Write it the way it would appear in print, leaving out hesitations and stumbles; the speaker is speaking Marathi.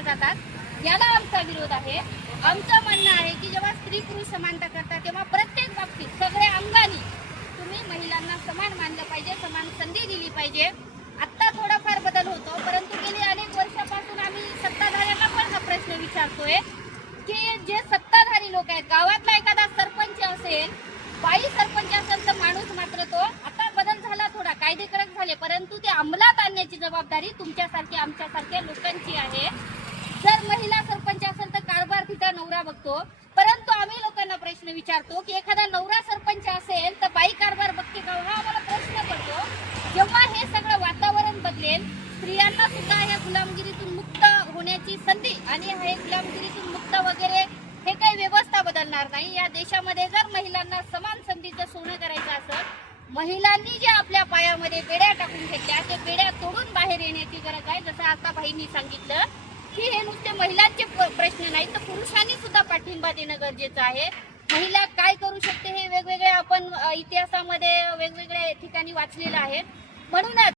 केल्या जातात, याला आमचा विरोध आहे। आमचं म्हणणं आहे की जेव्हा स्त्री पुरुष समानता करतात तेव्हा प्रत्येक बाबतीत सगळ्या अंगानी तुम्ही महिलांना समान मानलं पाहिजे, समान संधी दिली पाहिजे। आता थोडाफार बदल होतो, परंतु गेली अनेक वर्षापासून आम्ही सत्ताधाऱ्यांना पण हा प्रश्न विचारतोय की जे सत्ताधारी लोक आहेत, गावातला एखादा सरपंच असेल, बाई सरपंच असेल तर माणूस मात्र तो आता बदल झाला, थोडा कायदे कडक झाले, परंतु ते अंमलात आणण्याची जबाबदारी तुमच्यासारख्या आमच्यासारख्या लोकांची आहे। जर महिला सरपंच असेल तर कारभार तिचा नवरा बघतो, परंतु आम्ही लोकांना प्रश्न विचारतो की एखादा नवरा सरपंच असेल तर बाई कारभार बघते का? हा आम्हाला प्रश्न पडतो। जेव्हा हे सगळं वातावरण बदलेल, स्त्रियांना सुद्धा या गुलामगिरीतून मुक्त होण्याची संधी आणि हे गुलामगिरीतून मुक्त वगैरे हे काही व्यवस्था बदलणार नाही। या देशामध्ये जर महिलांना समान संधीचं सोनं करायचं असेल, महिलांनी जे आपल्या पायामध्ये बेड्या टाकून घेतल्या ते बेड्या तोडून बाहेर येण्याची गरज आहे। जसं आता भाईंनी सांगितलं की हे नुसते महिलांचे प्रश्न नाही तर पुरुषांनी सुद्धा पाठिंबा देणं गरजेचं आहे। महिला काय करू शकते हे वेगवेगळे आपण इतिहासामध्ये वेगवेगळ्या ठिकाणी वाचलेलं आहे। म्हणूनच